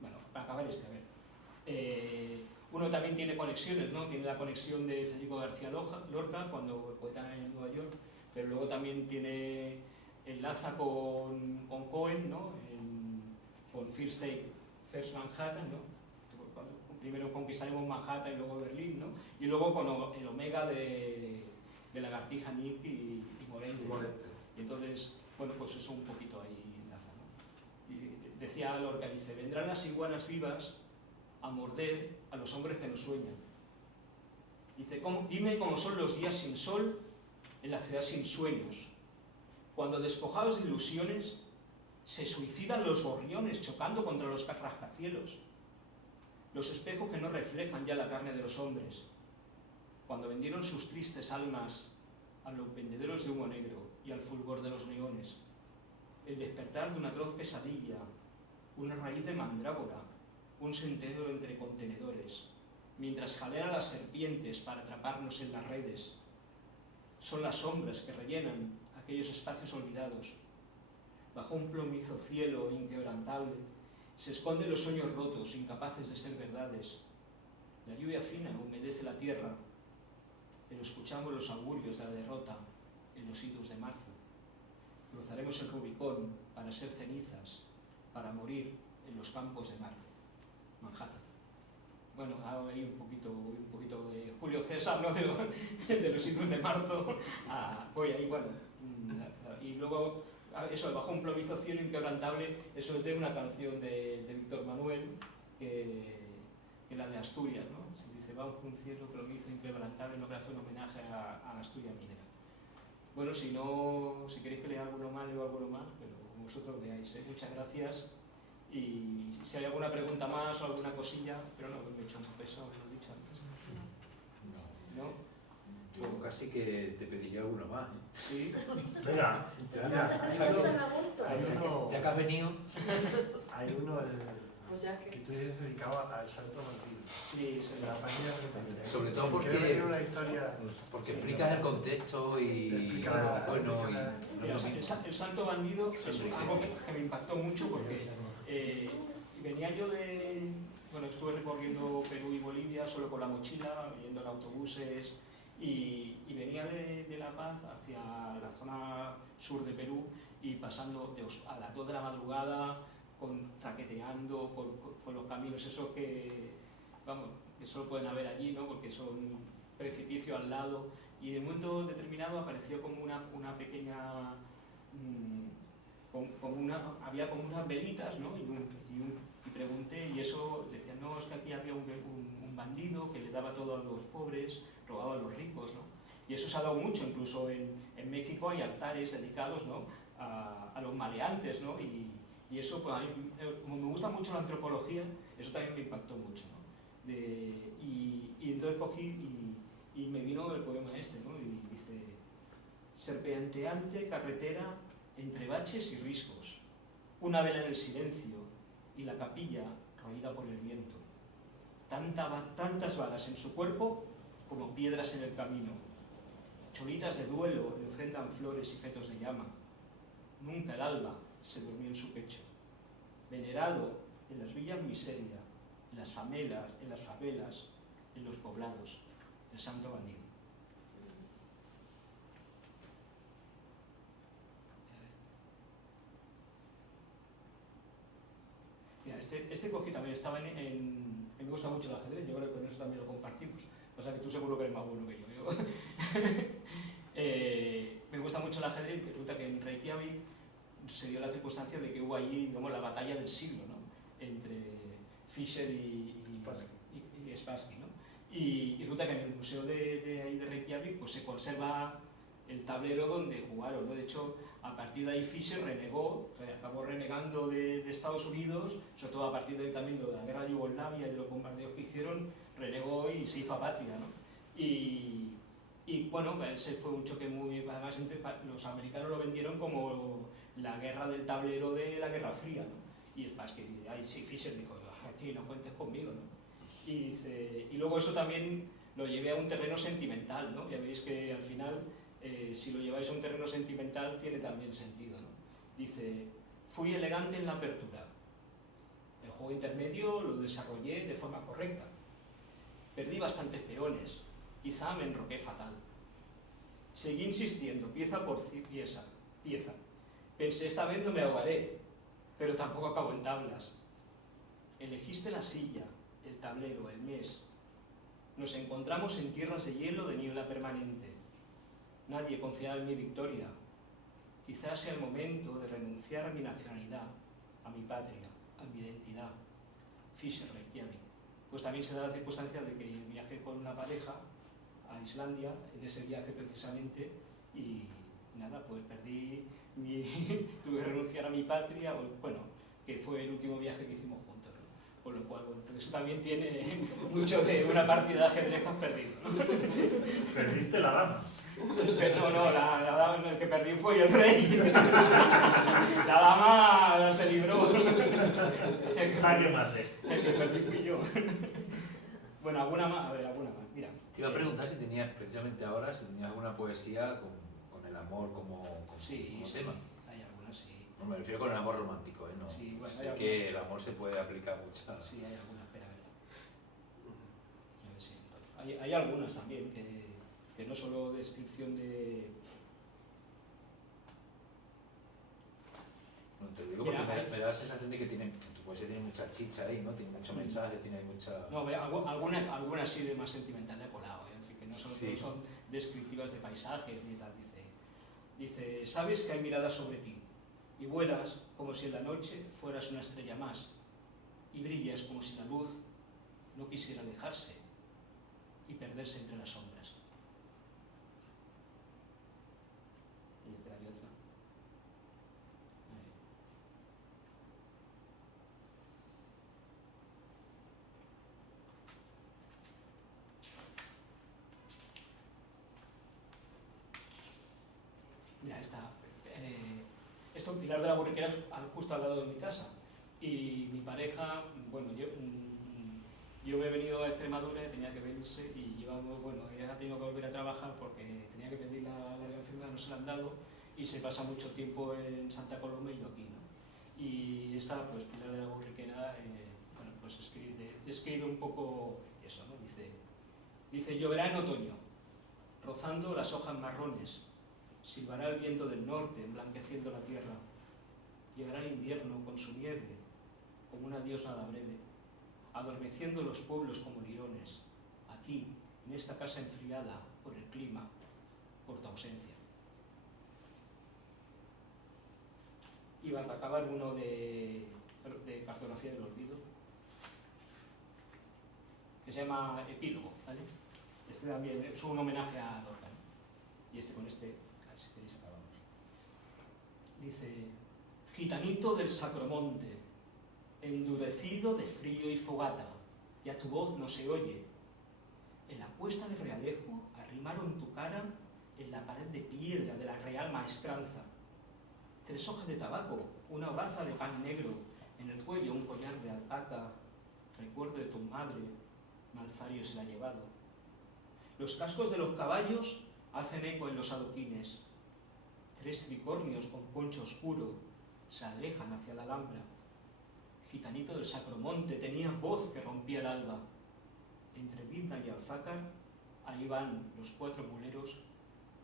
Bueno, para acabar a ver. Uno también tiene conexiones, ¿no? Tiene la conexión de Federico García Lorca, cuando poeta en Nueva York, pero luego también enlaza con Cohen, ¿no? Con First Manhattan, ¿no? Primero conquistaremos Manhattan y luego Berlín, ¿no? Y luego con el Omega de Lagartija, Nick y Morente. Y entonces, bueno, pues eso un poquito ahí enlaza, ¿no? Y decía Lorca, dice, vendrán las iguanas vivas a morder a los hombres que nos sueñan. Dice, dime cómo son los días sin sol en la ciudad sin sueños, cuando despojados de ilusiones se suicidan los gorriones chocando contra los rascacielos. Los espejos que no reflejan ya la carne de los hombres, cuando vendieron sus tristes almas a los vendedores de humo negro y al fulgor de los neones, el despertar de una atroz pesadilla, una raíz de mandrágora, un sendero entre contenedores, mientras jalean las serpientes para atraparnos en las redes. son las sombras que rellenan aquellos espacios olvidados. Bajo un plomizo cielo inquebrantable se esconden los sueños rotos, incapaces de ser verdades. La lluvia fina humedece la tierra, pero escuchamos los augurios de la derrota en los idus de marzo. Cruzaremos el Rubicón para ser cenizas, para morir en los campos de Manhattan. Bueno, hago ahí un poquito de Julio César, ¿no? de los idus de marzo. Voy ahí, bueno. Y luego, eso, bajo un plomizo cielo inquebrantable, eso es de una canción de Víctor Manuel, que la de Asturias, ¿no? Se dice, bajo un cielo plomizo inquebrantable, no que hace un homenaje a Asturias minera. Bueno, si queréis que lea alguno más, leo alguno más, pero como vosotros veáis, ¿eh? Muchas gracias. Y si hay alguna pregunta más o alguna cosilla, pero no, me he hecho un peso, os lo he dicho antes. ¿No? Yo casi que te pediría alguno más, ¿eh? Sí. Venga, Ya que has venido. Hay uno que tú eres dedicado al Santo Bandido. Sí, La página 33. Sobre todo Creo que tiene una historia. porque explicas el contexto y bueno, el Santo Bandido es algo que me impactó mucho porque venía yo bueno, estuve recorriendo Perú y Bolivia solo con la mochila, yendo en autobuses y venía de La Paz hacia la zona sur de Perú y pasando a las 2 de la madrugada traqueteando por los caminos esos que, vamos, que solo pueden haber allí, ¿no? Porque son precipicios al lado y en un momento determinado apareció como una pequeña había como unas velitas, ¿no? Y pregunté y eso decía, no, es que aquí había un bandido que le daba todo a los pobres, robaba a los ricos, ¿no? Y eso se ha dado mucho, incluso en México hay altares dedicados, ¿no? a los maleantes, ¿no? Y eso, pues a mí, como me gusta mucho la antropología, eso también me impactó mucho, ¿no? Y entonces cogí y me vino el poema este, ¿no? Y dice, serpenteante carretera entre baches y riscos, una vela en el silencio y la capilla roída por el viento. Tantas balas en su cuerpo como piedras en el camino. Cholitas de duelo le ofrendan flores y fetos de llama. Nunca el alba se durmió en su pecho. Venerado en las villas miseria, en las favelas, en los poblados, el Santo Bandido. Mira, este cogí también, estaba me gusta mucho el ajedrez, yo creo que con eso también lo compartimos. O sea que tú seguro que eres más bueno que yo. Me gusta mucho el ajedrez y resulta que en Reykjavik se dio la circunstancia de que hubo allí, digamos, la batalla del siglo, ¿no? Entre Fischer y Spassky, ¿no? Y resulta que en el museo de Reykjavik pues, se conserva el tablero donde jugaron, ¿no? De hecho, a partir de ahí Fischer renegó, o sea, acabó renegando de Estados Unidos, sobre todo a partir de también de la guerra de Yugoslavia y de los bombardeos que hicieron, renegó y se hizo apátrida, ¿no? Y bueno, ese fue un choque muy... Además, los americanos lo vendieron como la guerra del tablero de la Guerra Fría, ¿no? Y Spassky, Fischer dijo, aquí no cuentes conmigo, ¿no? Y luego eso también lo llevé a un terreno sentimental, ¿no? Ya veis que al final, si lo lleváis a un terreno sentimental, tiene también sentido, ¿no? Dice, fui elegante en la apertura. El juego intermedio lo desarrollé de forma correcta. Perdí bastantes peones, quizá me enroqué fatal. Seguí insistiendo, pieza por pieza. Pensé, esta vez no me ahogaré, pero tampoco acabo en tablas. Elegiste la silla, el tablero, el mes. Nos encontramos en tierras de hielo de niebla permanente. Nadie confiaba en mi victoria. Quizás sea el momento de renunciar a mi nacionalidad, a mi patria, a mi identidad. Fischer, Reykjavik. Pues también se da la circunstancia de que viajé con una pareja a Islandia, en ese viaje precisamente, y nada, pues tuve que renunciar a mi patria, bueno, que fue el último viaje que hicimos juntos, ¿no? Con lo cual, bueno, eso también tiene mucho de una partida de ajedrez que has perdido, ¿no? Perdiste la dama. Pero no, la dama, el que perdí fue el rey. La dama se libró. Jaque mate. El que perdí fui yo. Bueno, alguna más, a ver, alguna más. Mira. Te iba a preguntar si tenías, precisamente ahora, si tenías alguna poesía con el amor como Sí, tema. hay algunas, sí. No, me refiero con el amor romántico, ¿eh? No, Sí, bueno, sé que el amor se puede aplicar mucho. Sí, hay algunas, espera, a ver. A ver si- hay algunas también, que no solo descripción de... No, te digo porque Mira, me da la sensación de que tu poesía tiene mucha chicha ahí, ¿no? Tiene mucho mensaje, tiene mucha... No, algunas sí de más sentimental de colado, ¿eh? Así que no son, Sí. no son descriptivas de paisajes ni tal. Dice, sabes que hay miradas sobre ti y vuelas como si en la noche fueras una estrella más y brillas como si la luz no quisiera alejarse y perderse entre las sombras. Y espera, hay otra. Mira, esto Pilar de la Borriquera es justo al lado de mi casa y mi pareja, bueno, yo me he venido a Extremadura, tenía que venirse y llevamos, bueno, ella ha tenido que volver a trabajar porque tenía que pedir la enfermedad, no se la han dado y se pasa mucho tiempo en Santa Coloma y yo aquí, ¿no? Y esta, pues Pilar de la Borriquera, bueno, pues describe un poco eso, ¿no? Dice, lloverá en otoño, rozando las hojas marrones. Silbará el viento del norte, emblanqueciendo la tierra. Llegará el invierno con su nieve, como un adiós nada breve, adormeciendo los pueblos como lirones, aquí, en esta casa enfriada por el clima, por tu ausencia. Y va a acabar uno de cartografía del olvido, que se llama Epílogo, ¿vale? Este también es un homenaje a Lorca, ¿no? Y con este... si queréis acabamos. Dice, gitanito del Sacromonte, endurecido de frío y fogata, ya tu voz no se oye. En la cuesta de Realejo arrimaron tu cara en la pared de piedra de la Real Maestranza. 3 hojas de tabaco, una hogaza de pan negro, en el cuello un collar de alpaca, recuerdo de tu madre, Malfario se la ha llevado. Los cascos de los caballos hacen eco en los adoquines. 3 tricornios con poncho oscuro se alejan hacia la Alhambra. Gitanito del Sacromonte, tenías voz que rompía el alba. Entre Vida y Alfácar, ahí van los 4 muleros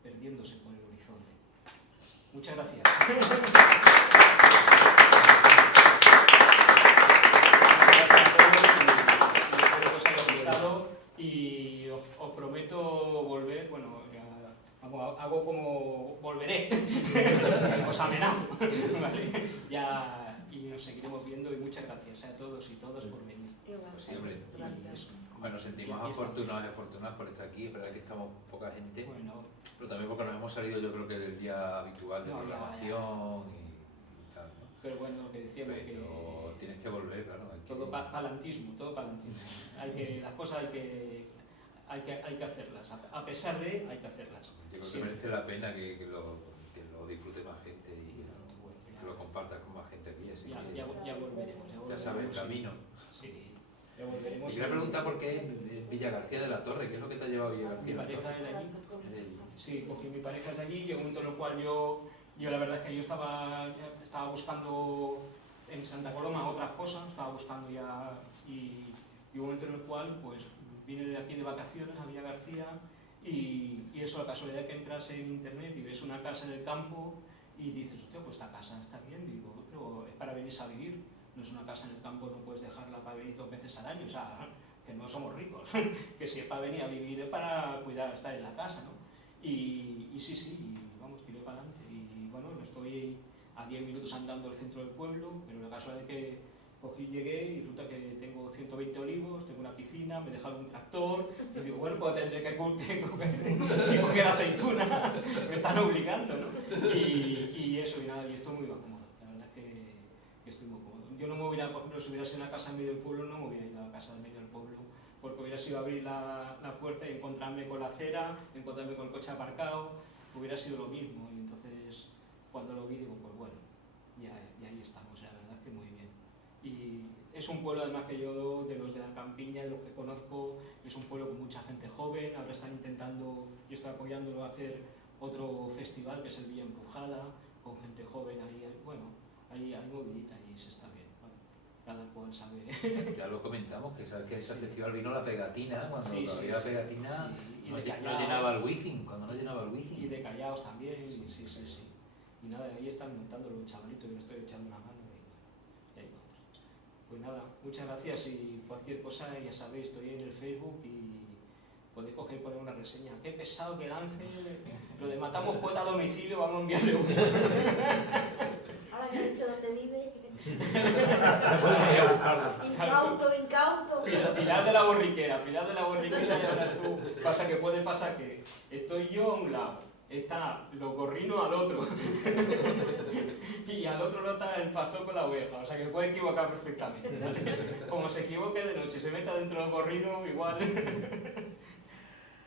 perdiéndose por el horizonte. Muchas gracias. Y os prometo volver, bueno, hago como volveré, os amenazo, ¿vale? Y nos seguiremos viendo y muchas gracias a todos y todas por venir. Pues sí, hombre, bueno, nos sentimos afortunados y afortunadas por estar aquí, es verdad que estamos poca gente, bueno, pero también porque nos hemos salido yo creo que del día habitual de programación y tal, ¿no? Pero bueno, lo que decíamos pero que... tienes que volver, claro. Todo palantismo, todo palantismo. Las cosas hay que hacerlas, a pesar de, hay que hacerlas. Yo creo que merece la pena que lo disfrute más gente y que lo compartas con más gente aquí. Así ya volveremos. Ya sabes el camino. Sí, ya volveremos. Te quería preguntar por qué Villa García de la Torre, ¿qué es lo que te ha llevado a Villa García? Mi pareja es de allí. ¿Es de allí? Sí, porque mi pareja es de allí y un momento en el cual yo la verdad es que yo estaba buscando en Santa Coloma otras cosas, estaba buscando ya y un momento en el cual pues vine de aquí de vacaciones a Villa García y eso, la casualidad que entras en internet y ves una casa en el campo y dices, hostia, pues esta casa está bien, digo, pero es para venirse a vivir, no es una casa en el campo, no puedes dejarla para venir 2 veces al año, o sea, que no somos ricos, que si es para venir a vivir es para cuidar, estar en la casa, ¿no? Y sí, y vamos, tiré para adelante y bueno, estoy a 10 minutos andando al centro del pueblo, pero la casualidad es que llegué y resulta que tengo 120 olivos, tengo una piscina, me dejaron un tractor y digo, bueno, pues tendré que coger aceituna, me están obligando, ¿no? Y eso, y nada, y estoy muy cómodo, la verdad es que estoy muy cómodo. Yo no me hubiera, por ejemplo, si hubiera sido una casa en medio del pueblo, no me hubiera ido a la casa en medio del pueblo, porque hubiera sido abrir la puerta y encontrarme con la acera, encontrarme con el coche aparcado, hubiera sido lo mismo, y entonces cuando lo vi digo, pues bueno, y ahí estamos, la verdad es que muy bien. Y es un pueblo además que yo, de los de la campiña, de los que conozco, es un pueblo con mucha gente joven. Ahora están intentando, yo estoy apoyándolo a hacer otro festival que es el Villa Embrujada, con gente joven ahí. Bueno, hay movilita y se está bien. Bueno, cada cual sabe. Ya lo comentamos, que sabes que ese festival vino la pegatina, cuando Sí, todavía la pegatina sí. no de llenaba el Wizzing, cuando no llenaba el Wizzing. Y de Callaos también, sí. Y nada, ahí están montando los chavalitos y me estoy echando una mano. Y ahí vamos. Pues nada, muchas gracias y cualquier cosa, ya sabéis, estoy en el Facebook y podéis coger y poner una reseña. Qué pesado que el Ángel, lo de matamos poeta a domicilio, vamos a enviarle uno. Ahora que ha dicho dónde vive. Voy a buscarlo. Incauto. Pilar de la borriquera y ahora tú. Pasa que estoy yo a un lado. Está los gorrinos al otro y al otro lado está el pastor con la oveja, o sea que puede equivocar perfectamente, ¿vale? Como se equivoque de noche, se meta dentro del gorrino igual.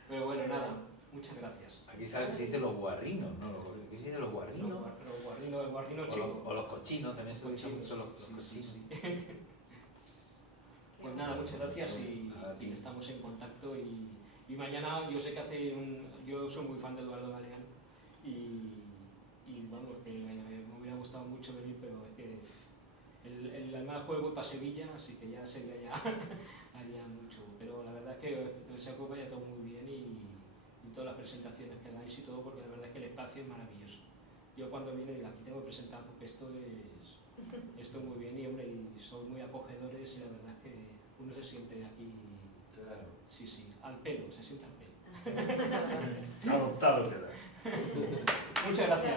Pero bueno, nada, muchas gracias. Aquí sabes que se dice los guarrinos, ¿no? ¿Qué se dice los guarrinos? Los guarrinos chicos. O los cochinos, también son los cochinos. Sí. Pues nada, muchas gracias y estamos en contacto y mañana yo sé que yo soy muy fan de Eduardo Galeano y vamos, que me hubiera gustado mucho venir, pero es que además juego voy para Sevilla, así que ya sería haría mucho, pero la verdad es que se acompaña todo muy bien y todas las presentaciones que dais y todo, porque la verdad es que el espacio es maravilloso. Yo cuando vine digo, aquí tengo que presentar porque esto es muy bien y hombre, y son muy acogedores y la verdad es que uno se siente aquí. Claro. Sí, al pelo, se siente al pelo. Adoptado quedas. Muchas gracias.